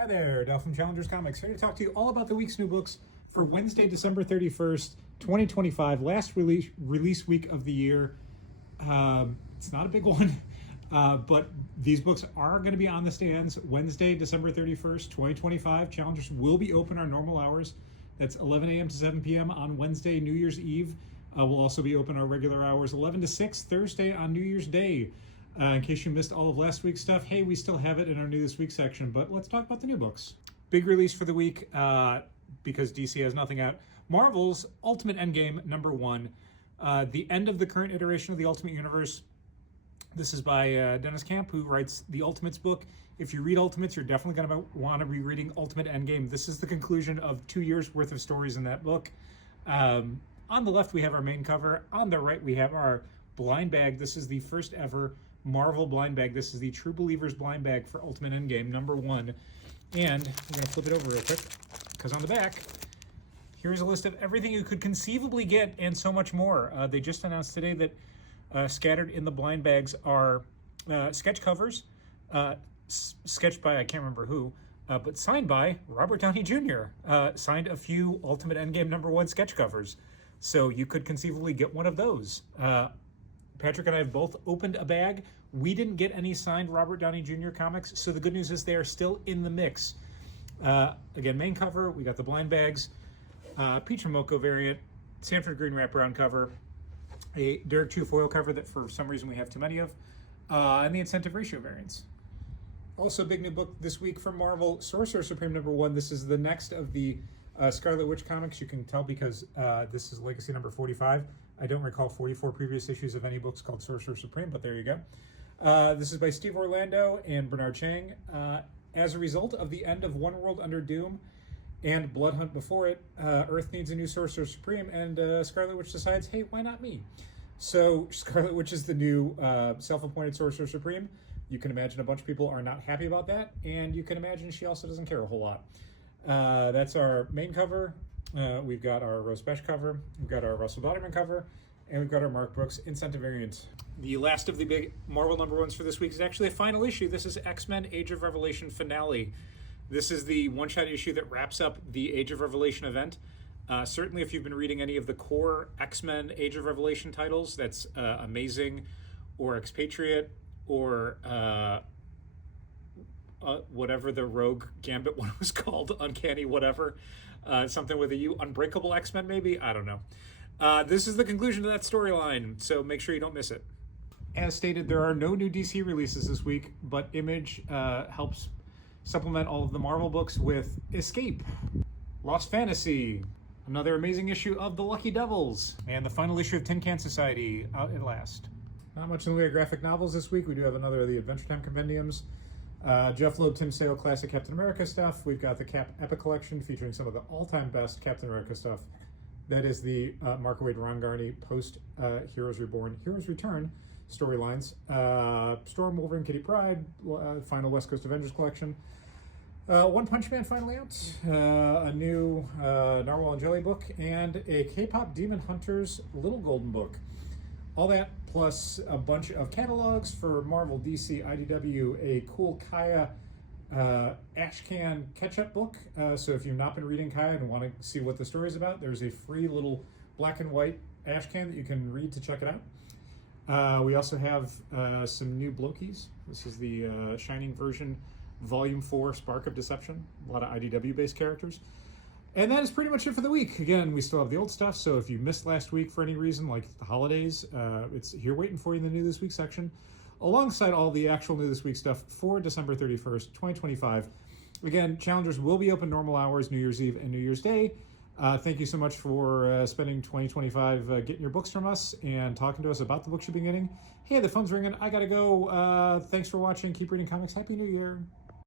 Hi there, Del from Challengers Comics, here to talk to you all about the week's new books for Wednesday, December 31st, 2025, last release week of the year. It's not a big one, but these books are going to be on the stands Wednesday, December 31st, 2025. Challengers will be open our normal hours. That's 11 a.m. to 7 p.m. on Wednesday, New Year's Eve. We'll also be open our regular hours 11 to 6 Thursday on New Year's Day. In case you missed all of last week's stuff, hey, we still have it in our New This Week section, but let's talk about the new books. Big release for the week, because DC has nothing out. Marvel's Ultimate Endgame #1, the end of the current iteration of the Ultimate Universe. This is by Dennis Camp, who writes the Ultimates book. If you read Ultimates, you're definitely going to want to be reading Ultimate Endgame. This is the conclusion of 2 years worth of stories in that book. On the left, we have our main cover. On the right, we have our blind bag. This is the first ever Marvel blind bag. This is the True Believers blind bag for Ultimate Endgame #1. And we're going to flip it over real quick, because on the back, here's a list of everything you could conceivably get and so much more. They just announced today that scattered in the blind bags are sketch covers, sketched by I can't remember who, but signed by Robert Downey Jr. Signed a few Ultimate Endgame #1 sketch covers. So you could conceivably get one of those. Patrick and I have both opened a bag. We didn't get any signed Robert Downey Jr. comics, so the good news is they are still in the mix. Again, main cover, we got the blind bags, Peach and Moko variant, Sanford Green wraparound cover, a Derek Chew foil cover that for some reason we have too many of, and the incentive ratio variants. Also, big new book this week from Marvel, Sorcerer Supreme #1. This is the next of the Scarlet Witch comics. You can tell because this is Legacy number 45. I don't recall 44 previous issues of any books called Sorcerer Supreme, but there you go. This is by Steve Orlando and Bernard Chang. As a result of the end of One World Under Doom and Blood Hunt before it, Earth needs a new Sorcerer Supreme, and Scarlet Witch decides, hey, why not me? So Scarlet Witch is the new self-appointed Sorcerer Supreme. You can imagine a bunch of people are not happy about that, and you can imagine she also doesn't care a whole lot. That's our main cover. We've got our Rose Besh cover, we've got our Russell Dodderman cover, and we've got our Mark Brooks incentive variant. The last of the big Marvel #1s for this week is actually a final issue. This is X-Men Age of Revelation finale. This is the one-shot issue that wraps up the Age of Revelation event. Certainly if you've been reading any of the core X-Men Age of Revelation titles, that's Amazing or Expatriate or whatever the Rogue Gambit one was called, Uncanny whatever, something with a U, Unbreakable X-Men maybe, I don't know. This is the conclusion of that storyline, so make sure you don't miss it. As stated, there are no new DC releases this week, but Image helps supplement all of the Marvel books with Escape, Lost Fantasy, another amazing issue of The Lucky Devils, and the final issue of Tin Can Society out at last. Not much in the way of graphic novels this week. We do have another of the Adventure Time compendiums. Jeff Loeb, Tim Sale classic Captain America stuff. We've got the Cap Epic Collection featuring some of the all-time best Captain America stuff. That is the Mark Waid, Ron Garney post Heroes Reborn, Heroes Return storylines. Storm, Wolverine, Kitty Pryde, final West Coast Avengers collection. One Punch Man finally out. A new Narwhal and Jelly book, and a K-pop Demon Hunters Little Golden book. All that plus a bunch of catalogs for Marvel, DC, IDW, a cool Kaya Ashcan catch-up book. So if you've not been reading Kaya and want to see what the story is about, there's a free little black and white Ashcan that you can read to check it out. We also have some new Blokies. This is the Shining version, Volume 4, Spark of Deception. A lot of IDW-based characters. And that is pretty much it for the week. Again, we still have the old stuff, so if you missed last week for any reason, like the holidays, it's here waiting for you in the New This Week section, alongside all the actual New This Week stuff for December 31st, 2025. Again, Challengers will be open normal hours, New Year's Eve and New Year's Day. Thank you so much for spending 2025 getting your books from us and talking to us about the books you've been getting. Hey, the phone's ringing. I gotta go. Thanks for watching. Keep reading comics. Happy New Year.